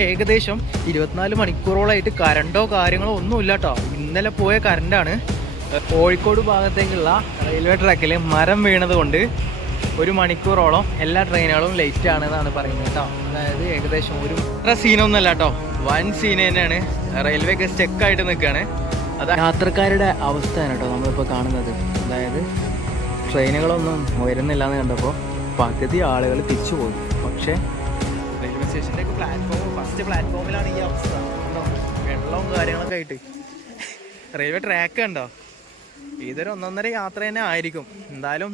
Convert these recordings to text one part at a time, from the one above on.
ഏകദേശം 24 മണിക്കൂറോളായിട്ട് കറണ്ടോ കാര്യങ്ങളോ ഒന്നുമില്ല കേട്ടോ. ഇന്നലെ പോയ കറണ്ടാണ്. കോഴിക്കോട് ഭാഗത്തേക്കുള്ള റെയിൽവേ ട്രാക്കിൽ മരം വീണത് കൊണ്ട് 1 മണിക്കൂറോളം എല്ലാ ട്രെയിനുകളും ലേറ്റ് ആണെന്നാണ് പറയുന്നത് കേട്ടോ. അതായത് ഏകദേശം ഒരു സീനൊന്നുമല്ല കേട്ടോ, വൻ സീൻ തന്നെയാണ്. റെയിൽവേ ഒക്കെ സ്റ്റക്കായിട്ട് നിൽക്കുകയാണ്. അത് യാത്രക്കാരുടെ അവസ്ഥയാണ് കേട്ടോ നമ്മളിപ്പോൾ കാണുന്നത്. അതായത് ട്രെയിനുകളൊന്നും വരുന്നില്ല എന്ന് കണ്ടപ്പോൾ പകുതി ആളുകൾ തിരിച്ചു പോയി. പക്ഷേ റെയിൽവേ സ്റ്റേഷൻ്റെ ഒക്കെ ഫസ്റ്റ് പ്ലാറ്റ്ഫോമിലാണ് ഈ അവസ്ഥ. വെള്ളവും കാര്യങ്ങളൊക്കെ ആയിട്ട് റെയിൽവേ ട്രാക്ക് കണ്ടോ. ഇതൊരു 1.5 യാത്ര തന്നെ ആയിരിക്കും എന്തായാലും.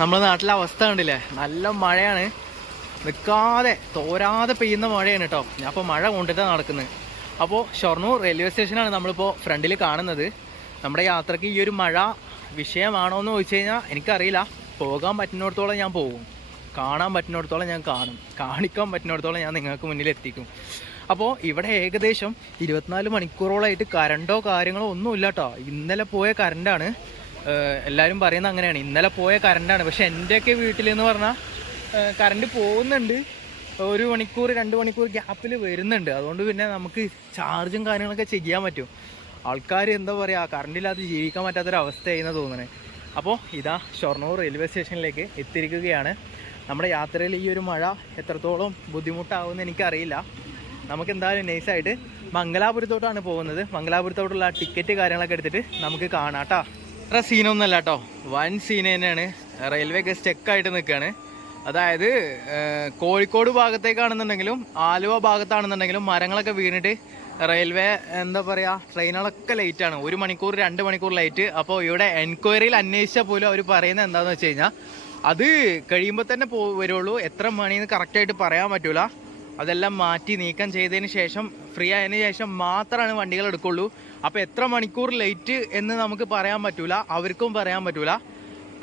നമ്മുടെ നാട്ടിലെ അവസ്ഥ കണ്ടില്ലേ, നല്ല മഴയാണ്, നിൽക്കാതെ തോരാതെ പെയ്യുന്ന മഴയാണ് കേട്ടോ. ഞാൻ അപ്പോൾ മഴ കൊണ്ടിട്ടാണ് നടക്കുന്നത്. അപ്പോൾ ഷൊർണൂർ റെയിൽവേ സ്റ്റേഷനാണ് നമ്മളിപ്പോൾ ഫ്രണ്ടിൽ കാണുന്നത്. നമ്മുടെ യാത്രയ്ക്ക് ഈ ഒരു മഴ വിഷയമാണോ എന്ന് ചോദിച്ചു കഴിഞ്ഞാൽ എനിക്കറിയില്ല. പോകാൻ പറ്റുന്നിടത്തോളം ഞാൻ പോകും, കാണാൻ പറ്റുന്നിടത്തോളം ഞാൻ കാണും, കാണിക്കാൻ പറ്റുന്നിടത്തോളം ഞാൻ നിങ്ങൾക്ക് മുന്നിൽ എത്തിക്കും. അപ്പോൾ ഇവിടെ ഏകദേശം 24 മണിക്കൂറോളായിട്ട് കറണ്ടോ കാര്യങ്ങളോ ഒന്നുമില്ല കേട്ടോ. ഇന്നലെ പോയ കറണ്ടാണ്. എല്ലാവരും പറയുന്നത് അങ്ങനെയാണ്, ഇന്നലെ പോയ കറണ്ടാണ്. പക്ഷെ എൻ്റെയൊക്കെ വീട്ടിലെന്ന് പറഞ്ഞാൽ കറണ്ട് പോകുന്നുണ്ട്, 1 മണിക്കൂർ 2 മണിക്കൂർ ഗ്യാപ്പിൽ വരുന്നുണ്ട്. അതുകൊണ്ട് പിന്നെ നമുക്ക് ചാർജും കാര്യങ്ങളൊക്കെ ചെയ്യാൻ പറ്റും. ആൾക്കാർ എന്താ പറയുക, കറണ്ടില്ലാതെ ജീവിക്കാൻ പറ്റാത്തൊരവസ്ഥയായിരുന്നു തോന്നുന്നത്. അപ്പോൾ ഇതാ ഷൊർണൂർ റെയിൽവേ സ്റ്റേഷനിലേക്ക് എത്തിയിരിക്കുകയാണ്. നമ്മുടെ യാത്രയിൽ ഈ ഒരു മഴ എത്രത്തോളം ബുദ്ധിമുട്ടാവുമെന്ന് എനിക്കറിയില്ല. നമുക്ക് എന്തായാലും നൈസായിട്ട് മംഗലാപുരത്തോട്ടാണ് പോകുന്നത്. മംഗലാപുരത്തോട്ടുള്ള ടിക്കറ്റ് കാര്യങ്ങളൊക്കെ എടുത്തിട്ട് നമുക്ക് കാണാം കേട്ടോ. അത്ര സീനൊന്നുമല്ല കേട്ടോ, വൻ സീൻ തന്നെയാണ്. റെയിൽവേ ഒക്കെ സ്റ്റക്കായിട്ട് നിൽക്കുകയാണ്. അതായത് കോഴിക്കോട് ഭാഗത്തേക്കാണെന്നുണ്ടെങ്കിലും ആലുവ ഭാഗത്താണെന്നുണ്ടെങ്കിലും മരങ്ങളൊക്കെ വീണിട്ട് റെയിൽവേ എന്താ പറയുക, ട്രെയിനുകളൊക്കെ ലേറ്റാണ്. 1 മണിക്കൂർ 2 മണിക്കൂർ ലേറ്റ്. അപ്പോൾ ഇവിടെ എൻക്വയറിയിൽ അന്വേഷിച്ചാൽ പോലും അവർ പറയുന്നത് എന്താണെന്ന് വെച്ച് കഴിഞ്ഞാൽ അത് കഴിയുമ്പോൾ തന്നെ വരുള്ളൂ. എത്ര മണിയെന്ന് കറക്റ്റായിട്ട് പറയാൻ പറ്റൂല. അതെല്ലാം മാറ്റി നീക്കം ചെയ്തതിന് ശേഷം ഫ്രീ ആയതിനു ശേഷം മാത്രമാണ് വണ്ടികൾ എടുക്കുള്ളൂ. അപ്പോൾ എത്ര മണിക്കൂർ ലേറ്റ് എന്ന് നമുക്ക് പറയാൻ പറ്റൂല, അവർക്കും പറയാൻ പറ്റൂല.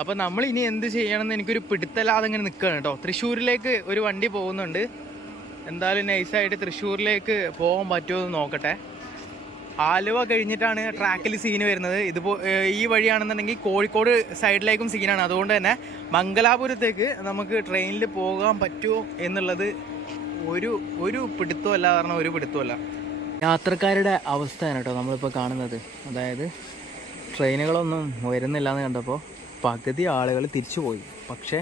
അപ്പോൾ നമ്മൾ ഇനി എന്ത് ചെയ്യണമെന്ന് എനിക്കൊരു പിടുത്തല്ലാതെ ഇങ്ങനെ നിൽക്കുകയാണ് കേട്ടോ. തൃശ്ശൂരിലേക്ക് ഒരു വണ്ടി പോകുന്നുണ്ട്. എന്തായാലും നൈസായിട്ട് തൃശ്ശൂരിലേക്ക് പോകാൻ പറ്റുമോ എന്ന് നോക്കട്ടെ. ആലുവ കഴിഞ്ഞിട്ടാണ് ട്രാക്കിൽ സീന് വരുന്നത്. ഈ വഴിയാണെന്നുണ്ടെങ്കിൽ കോഴിക്കോട് സൈഡിലേക്കും സീനാണ്. അതുകൊണ്ട് തന്നെ മംഗലാപുരത്തേക്ക് നമുക്ക് ട്രെയിനിൽ പോകാൻ പറ്റുമോ എന്നുള്ളത് ഒരു പിടുത്തമല്ല, കാരണം ഒരു പിടുത്തമല്ല. യാത്രക്കാരുടെ അവസ്ഥയാണ് കേട്ടോ നമ്മളിപ്പോൾ കാണുന്നത്. അതായത് ട്രെയിനുകളൊന്നും വരുന്നില്ല എന്ന് കണ്ടപ്പോൾ പകുതി ആളുകൾ തിരിച്ചു പോയി. പക്ഷേ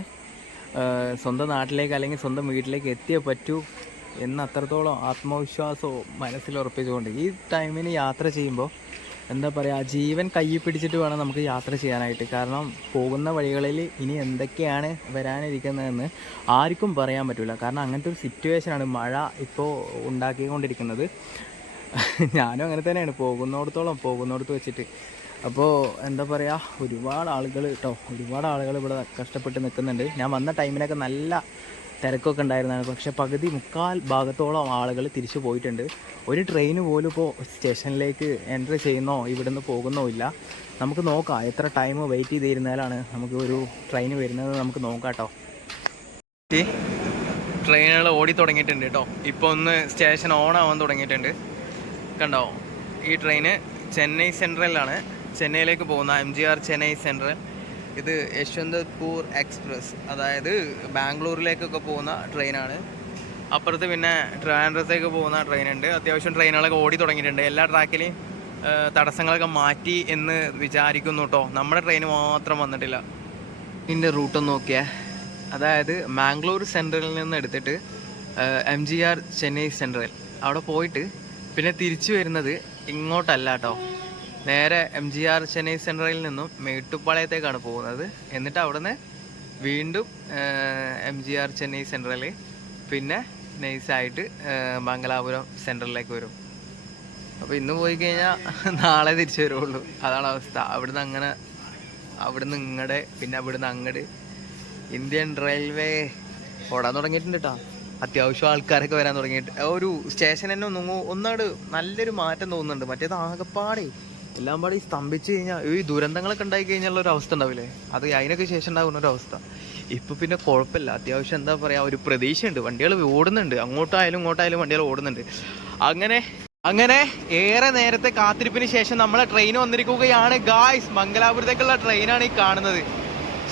സ്വന്തം നാട്ടിലേക്ക് അല്ലെങ്കിൽ സ്വന്തം വീട്ടിലേക്ക് എത്തിയേ പറ്റൂ എന്ന് അത്രത്തോളം ആത്മവിശ്വാസവും മനസ്സിലുറപ്പിച്ചുകൊണ്ട് ഈ ടൈമിന് യാത്ര ചെയ്യുമ്പോൾ എന്താ പറയുക, ജീവൻ കയ്യിൽ പിടിച്ചിട്ട് വേണം നമുക്ക് യാത്ര ചെയ്യാനായിട്ട്. കാരണം പോകുന്ന വഴികളിൽ ഇനി എന്തൊക്കെയാണ് വരാനിരിക്കുന്നതെന്ന് ആർക്കും പറയാൻ പറ്റില്ല. കാരണം അങ്ങനത്തെ ഒരു സിറ്റുവേഷനാണ് മഴ ഇപ്പോൾ ഉണ്ടാക്കിക്കൊണ്ടിരിക്കുന്നത്. ഞാനും അങ്ങനെ തന്നെയാണ്, പോകുന്നിടത്ത് വെച്ചിട്ട്. അപ്പോൾ എന്താ പറയുക, ഒരുപാട് ആളുകൾ ഒരുപാട് ആളുകൾ ഇവിടെ കഷ്ടപ്പെട്ട് നിൽക്കുന്നുണ്ട്. ഞാൻ വന്ന ടൈമിനൊക്കെ നല്ല തിരക്കൊക്കെ ഉണ്ടായിരുന്നതാണ്. പക്ഷേ മുക്കാൽ ഭാഗത്തോളം ആളുകൾ തിരിച്ചു പോയിട്ടുണ്ട്. ഒരു ട്രെയിന് പോലും ഇപ്പോൾ സ്റ്റേഷനിലേക്ക് എൻട്രി ചെയ്യുന്നോ ഇവിടുന്ന് പോകുന്നോ ഇല്ല. നമുക്ക് നോക്കാം എത്ര ടൈം വെയിറ്റ് ചെയ്തിരുന്നാലാണ് നമുക്ക് ഒരു ട്രെയിൻ വരുന്നത് നമുക്ക് നോക്കാം കേട്ടോ. ട്രെയിനുകൾ ഓടി തുടങ്ങിയിട്ടുണ്ട് കേട്ടോ. ഇപ്പോൾ ഒന്ന് സ്റ്റേഷൻ ഓൺ ആവാൻ തുടങ്ങിയിട്ടുണ്ട്. കണ്ടോ, ഈ ട്രെയിന് ചെന്നൈ സെൻട്രലിലാണ്, ചെന്നൈയിലേക്ക് പോകുന്ന MGR ചെന്നൈ സെൻട്രൽ. ഇത് യശ്വന്തപൂർ എക്സ്പ്രസ്, അതായത് ബാംഗ്ലൂരിലേക്കൊക്കെ പോകുന്ന ട്രെയിനാണ്. അപ്പുറത്ത് പിന്നെ ട്രിവാൻഡ്രത്തേക്ക് പോകുന്ന ട്രെയിനുണ്ട്. അത്യാവശ്യം ട്രെയിനുകളൊക്കെ ഓടി തുടങ്ങിയിട്ടുണ്ട്. എല്ലാ ട്രാക്കിലെയും തടസ്സങ്ങളൊക്കെ മാറ്റി എന്ന് വിചാരിക്കുന്നു കേട്ടോ. നമ്മുടെ ട്രെയിൻ മാത്രം വന്നിട്ടില്ല. ഇതിൻ്റെ റൂട്ടൊന്ന് നോക്കിയാൽ, അതായത് മാംഗ്ലൂർ സെൻട്രലിൽ നിന്ന് എടുത്തിട്ട് MGR ചെന്നൈ സെൻട്രൽ അവിടെ പോയിട്ട് പിന്നെ തിരിച്ചു വരുന്നത് ഇങ്ങോട്ടല്ല കേട്ടോ. നേരെ MGR ചെന്നൈ സെൻട്രലിൽ നിന്നും മേട്ടുപ്പാളയത്തേക്കാണ് പോകുന്നത്. എന്നിട്ട് അവിടുന്ന് വീണ്ടും MGR ചെന്നൈ സെൻട്രൽ, പിന്നെ നൈസായിട്ട് മംഗലാപുരം സെൻട്രലിലേക്ക് വരും. അപ്പോൾ ഇന്ന് പോയി കഴിഞ്ഞാൽ നാളെ തിരിച്ചു വരുള്ളൂ. അതാണ് അവസ്ഥ. അവിടുന്ന് ഇങ്ങടെ, പിന്നെ അവിടുന്ന് അങ്ങട്. ഇന്ത്യൻ റെയിൽവേ ഓടാൻ തുടങ്ങിയിട്ടുണ്ട് കേട്ടോ. അത്യാവശ്യം ആൾക്കാരൊക്കെ വരാൻ തുടങ്ങിയിട്ട് ഒരു സ്റ്റേഷൻ തന്നെ ഒന്നാട് നല്ലൊരു മാറ്റം തോന്നുന്നുണ്ട്. മറ്റേത് ആകെപ്പാടെ എല്ലാം പാടി സ്തംഭിച്ച് കഴിഞ്ഞാൽ ഈ ദുരന്തങ്ങളൊക്കെ ഉണ്ടായി കഴിഞ്ഞുള്ള ഒരു അവസ്ഥ ഉണ്ടാവില്ലേ, അത് അതിനൊക്കെ ശേഷം ഉണ്ടാകുന്ന ഒരു അവസ്ഥ. ഇപ്പോൾ പിന്നെ കുഴപ്പമില്ല, അത്യാവശ്യം എന്താ പറയുക ഒരു പ്രതീക്ഷയുണ്ട്, വണ്ടികൾ ഓടുന്നുണ്ട്, അങ്ങോട്ടായാലും ഇങ്ങോട്ടായാലും വണ്ടികൾ ഓടുന്നുണ്ട്. അങ്ങനെ ഏറെ നേരത്തെ കാത്തിരിപ്പിന് ശേഷം നമ്മളെ ട്രെയിൻ വന്നിരിക്കുകയാണ് ഗായ്സ്. മംഗലാപുരത്തേക്കുള്ള ട്രെയിനാണ് ഈ കാണുന്നത്.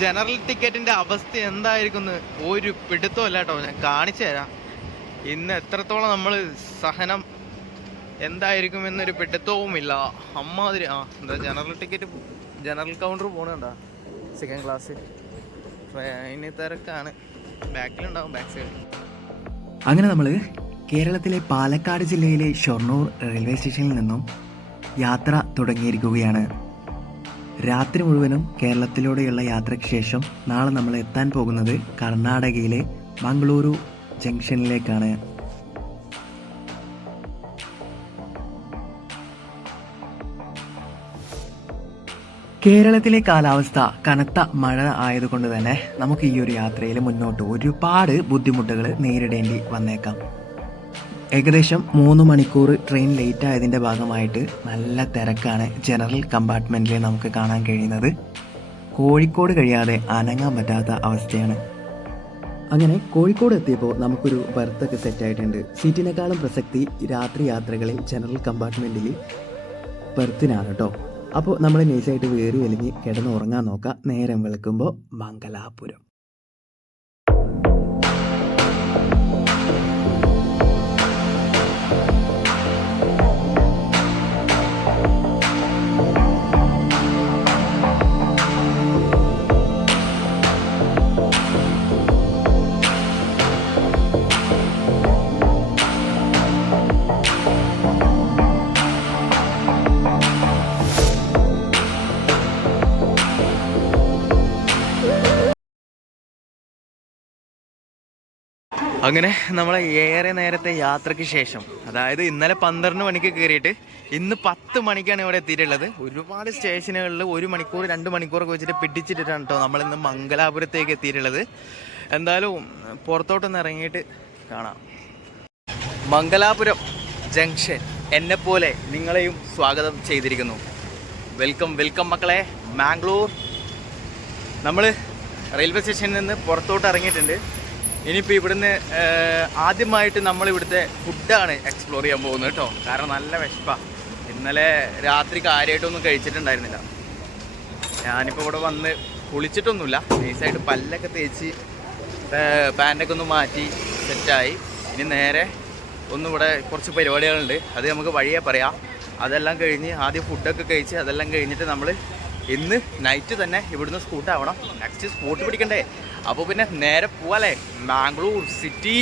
ജനറൽ ടിക്കറ്റിൻ്റെ അവസ്ഥ എന്തായിരിക്കും ഒരു പിടുത്തമല്ല കേട്ടോ. ഞാൻ കാണിച്ചു തരാം ഇന്ന് എത്രത്തോളം നമ്മൾ സഹനം എന്തായിരിക്കും എന്നൊരു പിടുത്തവുമില്ല. അമ്മാതിരി എന്താ ജനറൽ കൗണ്ടർ പോകണുണ്ടോ, സെക്കൻഡ് ക്ലാസ് ട്രെയിന് തിരക്കാണ്, ബാക്കിലുണ്ടാവും ബാക്ക് സൈഡ്. അങ്ങനെ നമ്മൾ കേരളത്തിലെ പാലക്കാട് ജില്ലയിലെ ഷൊർണൂർ റെയിൽവേ സ്റ്റേഷനിൽ നിന്നും യാത്ര തുടങ്ങിയിരിക്കുകയാണ്. രാത്രി മുഴുവനും കേരളത്തിലൂടെയുള്ള യാത്രയ്ക്ക് ശേഷം നാളെ നമ്മൾ എത്താൻ പോകുന്നത് കർണാടകയിലെ മംഗളൂരു ജംഗ്ഷനിലേക്കാണ്. കേരളത്തിലെ കാലാവസ്ഥ കനത്ത മഴ ആയതുകൊണ്ട് തന്നെ നമുക്ക് ഈ ഒരു യാത്രയിൽ മുന്നോട്ട് ഒരുപാട് ബുദ്ധിമുട്ടുകൾ നേരിടേണ്ടി വന്നേക്കാം. ഏകദേശം 3 മണിക്കൂർ ട്രെയിൻ ലേറ്റ് ആയതിൻ്റെ ഭാഗമായിട്ട് നല്ല തിരക്കാണ് ജനറൽ കമ്പാർട്ട്മെൻറ്റിൽ നമുക്ക് കാണാൻ കഴിയുന്നത്. കോഴിക്കോട് കഴിയാതെ അനങ്ങാൻ പറ്റാത്ത അവസ്ഥയാണ്. അങ്ങനെ കോഴിക്കോട് എത്തിയപ്പോൾ നമുക്കൊരു ബർത്തൊക്കെ സെറ്റായിട്ടുണ്ട്. സീറ്റിനേക്കാളും പ്രസക്തി രാത്രി യാത്രകളിൽ ജനറൽ കമ്പാർട്ട്മെൻറ്റിൽ ബർത്തിനാണ് കേട്ടോ. അപ്പോൾ നമ്മൾ നൈസായിട്ട് വേറി വലിഞ്ഞ് കിടന്നുറങ്ങാൻ നോക്കാം. നേരം വെളുക്കുമ്പോൾ മംഗലാപുരം. അങ്ങനെ നമ്മളെ ഏറെ നേരത്തെ യാത്രയ്ക്ക് ശേഷം, അതായത് ഇന്നലെ 12 മണിക്ക് കയറിയിട്ട് ഇന്ന് 10 മണിക്കാണ് ഇവിടെ എത്തിയിട്ടുള്ളത്. ഒരുപാട് സ്റ്റേഷനുകളിൽ 1 മണിക്കൂർ 2 മണിക്കൂറൊക്കെ വെച്ചിട്ട് പിടിച്ചിട്ടിട്ടാണ് കേട്ടോ നമ്മളിന്ന് മംഗലാപുരത്തേക്ക് എത്തിയിട്ടുള്ളത്. എന്തായാലും പുറത്തോട്ടൊന്ന് ഇറങ്ങിയിട്ട് കാണാം. മംഗലാപുരം ജംഗ്ഷൻ എന്നെപ്പോലെ നിങ്ങളെയും സ്വാഗതം ചെയ്തിരിക്കുന്നു. വെൽക്കം മക്കളെ. മാംഗ്ലൂർ നമ്മൾ റെയിൽവേ സ്റ്റേഷനിൽ നിന്ന് പുറത്തോട്ട് ഇറങ്ങിയിട്ടുണ്ട്. ഇനിയിപ്പോൾ ഇവിടുന്ന് ആദ്യമായിട്ട് നമ്മളിവിടുത്തെ ഫുഡാണ് എക്സ്പ്ലോർ ചെയ്യാൻ പോകുന്നത് കേട്ടോ. കാരണം നല്ല വിശപ്പാണ്. ഇന്നലെ രാത്രി കാര്യമായിട്ടൊന്നും കഴിച്ചിട്ടുണ്ടായിരുന്നില്ല. ഞാനിപ്പോൾ ഇവിടെ വന്ന് കുളിച്ചിട്ടൊന്നുമില്ല, നൈസായിട്ട് പല്ലൊക്കെ തേച്ച് പാൻറ്റൊക്കെ ഒന്ന് മാറ്റി സെറ്റായി. ഇനി നേരെ ഇവിടെ കുറച്ച് പരിപാടികളുണ്ട്, അത് നമുക്ക് വഴിയേ പറയാം. അതെല്ലാം കഴിഞ്ഞ് ആദ്യം ഫുഡൊക്കെ കഴിച്ച് അതെല്ലാം കഴിഞ്ഞിട്ട് നമ്മൾ ഇന്ന് നൈറ്റ് തന്നെ ഇവിടുന്ന് സ്കൂട്ടാവണം. Next spot പിടിക്കണ്ടേ? അപ്പോൾ പിന്നെ നേരെ പോവാലേ മാംഗ്ലൂർ സിറ്റി.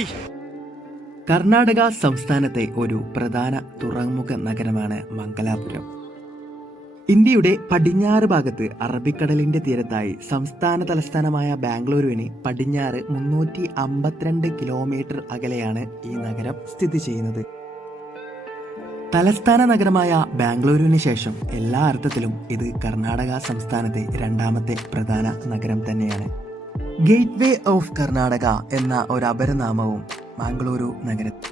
കർണാടക സംസ്ഥാനത്തെ ഒരു പ്രധാന തുറമുഖ നഗരമാണ് മംഗലാപുരം. ഇന്ത്യയുടെ പടിഞ്ഞാറ് ഭാഗത്ത് അറബിക്കടലിന്റെ തീരത്തായി സംസ്ഥാന തലസ്ഥാനമായ ബാംഗ്ലൂരുവിന് പടിഞ്ഞാറ് 352 കിലോമീറ്റർ അകലെയാണ് ഈ നഗരം സ്ഥിതി ചെയ്യുന്നത്. തലസ്ഥാന നഗരമായ ബാംഗ്ലൂരുവിന് ശേഷം എല്ലാ അർത്ഥത്തിലും ഇത് കർണാടക സംസ്ഥാനത്തെ 2ാമത്തെ പ്രധാന നഗരം തന്നെയാണ്. ഗേറ്റ് വേ ഓഫ് കർണാടക എന്ന ഒരു അപരനാമവും മംഗളൂരു നഗരത്തിൽ.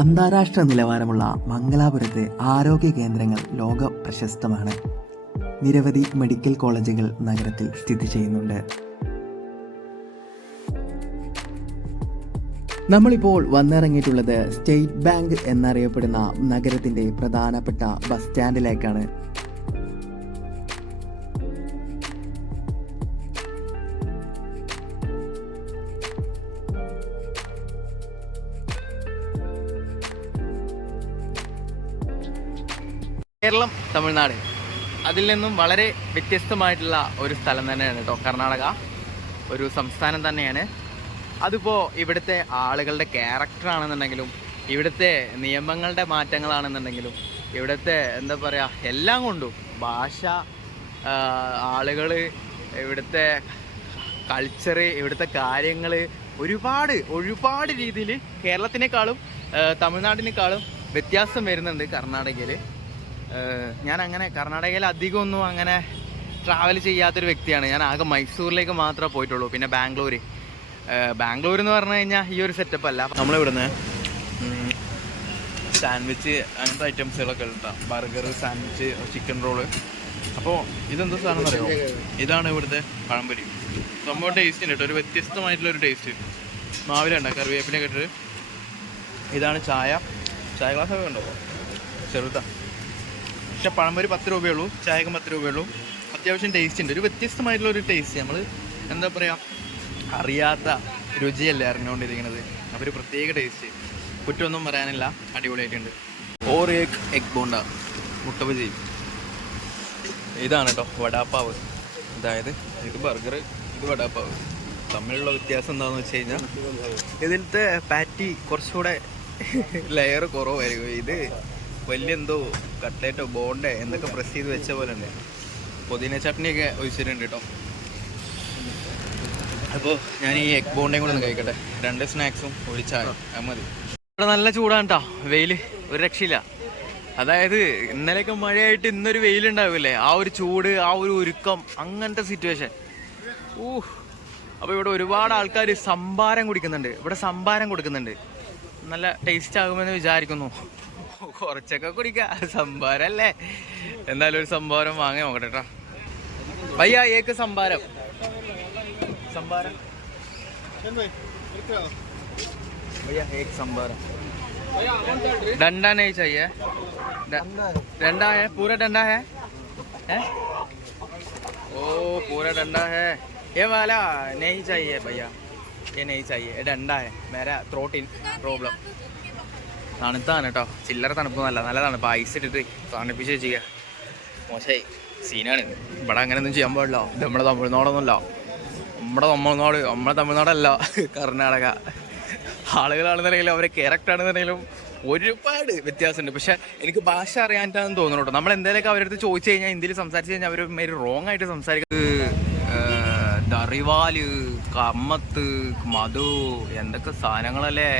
അന്താരാഷ്ട്ര നിലവാരമുള്ള മംഗലാപുരത്തെ ആരോഗ്യ കേന്ദ്രങ്ങൾ ലോക പ്രശസ്തമാണ്. നിരവധി മെഡിക്കൽ കോളേജുകൾ നഗരത്തിൽ സ്ഥിതി ചെയ്യുന്നുണ്ട്. നമ്മളിപ്പോൾ വന്നിറങ്ങിയിട്ടുള്ളത് സ്റ്റേറ്റ് ബാങ്ക് എന്നറിയപ്പെടുന്ന നഗരത്തിന്റെ പ്രധാനപ്പെട്ട ബസ് സ്റ്റാൻഡിലേക്കാണ്. കേരളം, തമിഴ്നാട്, അതിൽ നിന്നും വളരെ വ്യത്യസ്തമായിട്ടുള്ള ഒരു സ്ഥലം തന്നെയാണ് കേട്ടോ കർണാടക. ഒരു സംസ്ഥാനം തന്നെയാണ്. അതിപ്പോൾ ഇവിടുത്തെ ആളുകളുടെ ക്യാരക്ടറാണെന്നുണ്ടെങ്കിലും, ഇവിടുത്തെ നിയമങ്ങളുടെ മാറ്റങ്ങളാണെന്നുണ്ടെങ്കിലും, ഇവിടുത്തെ എന്താ പറയുക, എല്ലാം കൊണ്ടും ഭാഷ, ആളുകൾ, ഇവിടുത്തെ കൾച്ചറ്, ഇവിടുത്തെ കാര്യങ്ങൾ ഒരുപാട് രീതിയിൽ കേരളത്തിനേക്കാളും തമിഴ്നാടിനേക്കാളും വ്യത്യാസം വരുന്നുണ്ട് കർണാടകയിൽ. ഞാൻ അങ്ങനെ കർണാടകയിൽ അധികമൊന്നും അങ്ങനെ ട്രാവൽ ചെയ്യാത്തൊരു വ്യക്തിയാണ്. ഞാൻ ആകെ മൈസൂരിലേക്ക് മാത്രമേ പോയിട്ടുള്ളൂ. പിന്നെ ബാംഗ്ലൂർ എന്ന് പറഞ്ഞു കഴിഞ്ഞാൽ ഈ ഒരു സെറ്റപ്പ് അല്ല. നമ്മളിവിടുന്ന് സാൻഡ്വിച്ച് അങ്ങനത്തെ ഐറ്റംസുകളൊക്കെ ഉണ്ടാകും. ബർഗർ, സാൻഡ്വിച്ച്, ചിക്കൻ റോള്, അപ്പോൾ ഇതെന്താ സാധനം അറിയോ? ഇതാണ് ഇവിടുത്തെ പഴംപൊരി. സംഭവം ടേസ്റ്റ് ഉണ്ട് കേട്ടോ, ഒരു വ്യത്യസ്തമായിട്ടുള്ളൊരു ടേസ്റ്റ്. മാവിലുണ്ട കറിവേപ്പിലൊക്കെ ഇട്ടിട്ട്. ഇതാണ് ചായ ഗ്ലാസ്സൊക്കെ ഉണ്ടോ, ചെറുതാ. പക്ഷെ പഴംപൊരി 10 രൂപയുള്ളൂ, ചായക്കും 10 രൂപയുള്ളൂ. അത്യാവശ്യം ടേസ്റ്റ് ഉണ്ട്, ഒരു വ്യത്യസ്തമായിട്ടുള്ളൊരു ടേസ്റ്റ്. നമ്മൾ എന്താ പറയുക, അറിയാത്ത രുചിയല്ലേ അറിഞ്ഞുകൊണ്ടിരിക്കുന്നത്. അപ്പോൾ ഒരു പ്രത്യേക ടേസ്റ്റ്, കുറ്റമൊന്നും പറയാനില്ല, അടിപൊളിയായിട്ടുണ്ട്. ഓർ എഗ് ബോണ്ട, മുട്ട ബജി. ഇതാണ് കേട്ടോ വടാപ്പാവ്. അതായത് ഇത് ബർഗർ, ഇത് വടാപ്പാവ്. തമ്മിലുള്ള വ്യത്യാസം എന്താണെന്ന് വെച്ച് കഴിഞ്ഞാൽ ഇതിലത്തെ പാറ്റി കുറച്ചുകൂടെ ലെയർ കുറവായിരിക്കും. ഇത് വലിയ എന്തോ കട്ട്ലേറ്റോ ബോണ്ടേ എന്തൊക്കെ പ്രസ് ചെയ്ത് വെച്ച പോലെ ഉണ്ട്. പുതിന ചട്നിയൊക്കെ ഒഴിച്ചിട്ടുണ്ട് കേട്ടോ. അപ്പോൾ ഞാൻ ഈ എഗ് ബോണ്ടയും കൂടെ ഒന്ന് കഴിക്കട്ടെ. 2 സ്നാക്സും ഒരു ചായ, അത് മതി. ഇവിടെ നല്ല ചൂടാണ് കേട്ടോ, വെയിൽ ഒരു രക്ഷയില്ല. അതായത് ഇന്നലെയൊക്കെ മഴയായിട്ട് ഇന്നൊരു വെയിലുണ്ടാവില്ലേ, ആ ഒരു ചൂട്, ആ ഒരു ഉരുക്കം, അങ്ങനത്തെ സിറ്റുവേഷൻ. അപ്പോൾ ഇവിടെ ഒരുപാട് ആൾക്കാർ സംഭാരം കുടിക്കുന്നുണ്ട്. ഇവിടെ സംഭാരം കൊടുക്കുന്നുണ്ട്. നല്ല ടേസ്റ്റ് ആകുമെന്ന് വിചാരിക്കുന്നു. കുറച്ചൊക്കെ കുടിക്കാം, സംഭാരല്ലേ. എന്തായാലും ഒരു സംഭാരം വാങ്ങി നോക്കട്ടെ കേട്ടോ. ഭയ്യ ഏക്ക് സംഭാരം भैया एक संभार डंडा नहीं चाहिए। डंडा है, पूरा डंडा है? ओ पूरा डंडा है। ये वाला नहीं चाहिए भैया, ये नहीं चाहिए, ये डंडा है, मेरा थ्रोट इन प्रॉब्लम. തണുത്താണ് കേട്ടോ, ചില്ലറ തണുപ്പൊന്നുമല്ല, നല്ല തണുപ്പ്. ഐസ് ഇട്ടിട്ട് തണുപ്പിച്ച് ചെയ്യുക, മോശമായി സീനാണ്. ഇവിടെ അങ്ങനെയൊന്നും ചെയ്യാൻ പാടില്ല. ഇത് നമ്മുടെ തമിഴ്നാടൊന്നുമല്ല, നമ്മളെ തമിഴ്നാടല്ല, കർണാടക. ആളുകളാണെന്നുണ്ടെങ്കിലും അവരെ ക്യാരക്ടറാണെന്നുണ്ടെങ്കിലും ഒരുപാട് വ്യത്യാസമുണ്ട്. പക്ഷെ എനിക്ക് ഭാഷ അറിയാനായിട്ടാണെന്ന് തോന്നുന്നു കേട്ടോ. നമ്മൾ എന്തെങ്കിലുമൊക്കെ അവരുടെ അടുത്ത് ചോദിച്ചു കഴിഞ്ഞാൽ, ഹിന്ദിയിൽ സംസാരിച്ച് കഴിഞ്ഞാൽ അവർ റോങ് ആയിട്ട് സംസാരിക്കുന്നത്. ദറിവാല്, കമ്മത്ത്, മധു, എന്തൊക്കെ സാധനങ്ങളല്ലേ.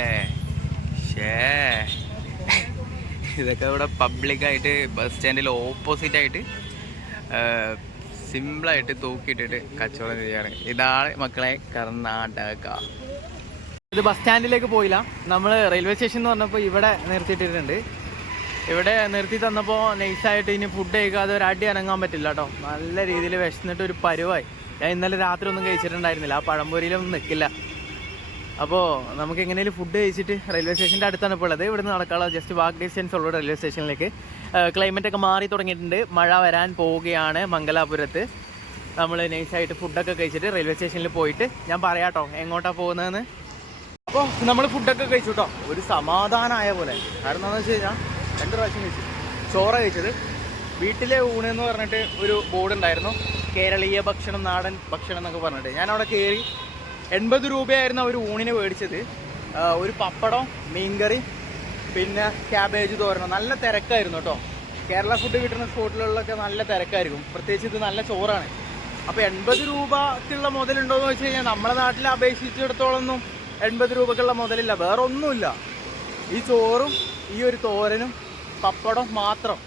ഇതൊക്കെ ഇവിടെ പബ്ലിക്കായിട്ട് ബസ് സ്റ്റാൻഡിൽ ഓപ്പോസിറ്റായിട്ട് സിമ്പിളായിട്ട് തൂക്കിയിട്ടിട്ട് കച്ചവടം ചെയ്യുകയാണ്. ഇതാണ് മക്കളെ കർണാടക. ഇത് ബസ് സ്റ്റാൻഡിലേക്ക് പോയില്ല, നമ്മൾ റെയിൽവേ സ്റ്റേഷൻ എന്ന് പറഞ്ഞപ്പോൾ ഇവിടെ നിർത്തിയിട്ടിട്ടുണ്ട്. ഇവിടെ നിർത്തി തന്നപ്പോൾ നൈസായിട്ട് ഇനി ഫുഡ് കഴിക്കാതെ ഒരു അടി അനങ്ങാൻ പറ്റില്ല കേട്ടോ. നല്ല രീതിയിൽ വിശന്നിട്ട് ഒരു പരുവായി. ഞാൻ ഇന്നലെ രാത്രി ഒന്നും കഴിച്ചിട്ടുണ്ടായിരുന്നില്ല, ആ പഴംപൊരിയിലൊന്നും നിൽക്കില്ല. അപ്പോൾ നമുക്ക് എങ്ങനെയും ഫുഡ് കഴിച്ചിട്ട്, റെയിൽവേ സ്റ്റേഷൻ്റെ അടുത്താണ് ഇപ്പോൾ ഉള്ളത്, ഇവിടെ നിന്ന് നടക്കാനുള്ള ജസ്റ്റ് വാക്ക് ഡിസ്റ്റൻസ് ഉള്ളൂ റെയിൽവേ സ്റ്റേഷനിലേക്ക്. ക്ലൈമറ്റൊക്കെ മാറി തുടങ്ങിയിട്ടുണ്ട്, മഴ വരാൻ പോവുകയാണ് മംഗലാപുരത്ത്. നമ്മൾ നൈസായിട്ട് ഫുഡൊക്കെ കഴിച്ചിട്ട് റെയിൽവേ സ്റ്റേഷനിൽ പോയിട്ട് ഞാൻ പറയാം കേട്ടോ എങ്ങോട്ടാണ് പോകുന്നതെന്ന്. അപ്പോൾ നമ്മൾ ഫുഡൊക്കെ കഴിച്ചു കേട്ടോ, ഒരു സമാധാനമായ പോലെ. കാരണം എന്താണെന്ന് വെച്ച് കഴിഞ്ഞാൽ 2 പ്രാവശ്യം കഴിച്ചു. ചോറ കഴിച്ചത്, വീട്ടിലെ ഊണ് എന്ന് പറഞ്ഞിട്ട് ഒരു ബോർഡ് ഉണ്ടായിരുന്നു, കേരളീയ ഭക്ഷണം, നാടൻ ഭക്ഷണം എന്നൊക്കെ പറഞ്ഞിട്ട്. ഞാൻ അവിടെ കയറി 80 രൂപയായിരുന്നു ഒരു ഊണിന് മേടിച്ചത്. ഒരു പപ്പടം, മീൻകറി, പിന്നെ ക്യാബേജ് തോരണം. നല്ല തിരക്കായിരുന്നു കേട്ടോ. കേരള ഫുഡ് കിട്ടുന്ന സ്പോട്ടിലുള്ളതൊക്കെ നല്ല തിരക്കായിരിക്കും, പ്രത്യേകിച്ച് ഇത് നല്ല ചോറാണ്. അപ്പോൾ 80 രൂപക്കുള്ള മുതലുണ്ടോയെന്ന് വെച്ച് കഴിഞ്ഞാൽ നമ്മളെ നാട്ടിൽ അപേക്ഷിച്ചിടത്തോളൊന്നും 80 രൂപക്കുള്ള മുതലില്ല, വേറെ ഒന്നുമില്ല. ഈ ചോറും ഈ ഒരു തോരനും പപ്പടം മാത്രം.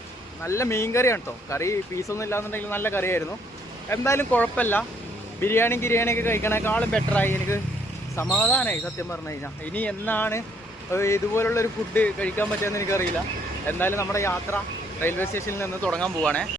നല്ല മീൻകറിയാണ് കേട്ടോ, കറി പീസൊന്നും ഇല്ലാന്നുണ്ടെങ്കിൽ നല്ല കറിയായിരുന്നു. എന്തായാലും കുഴപ്പമില്ല. ബിരിയാണിയൊക്കെ കഴിക്കണേക്കാളും ബെറ്ററായി, എനിക്ക് സമാധാനമായി സത്യം പറഞ്ഞു കഴിഞ്ഞാൽ. ഇനി എന്നാണ് ഇതുപോലുള്ളൊരു ഫുഡ് കഴിക്കാൻ പറ്റുമെന്ന് എനിക്കറിയില്ല. എന്തായാലും നമ്മുടെ യാത്ര റെയിൽവേ സ്റ്റേഷനിൽ നിന്ന് തുടങ്ങാൻ പോവുകയാണേ.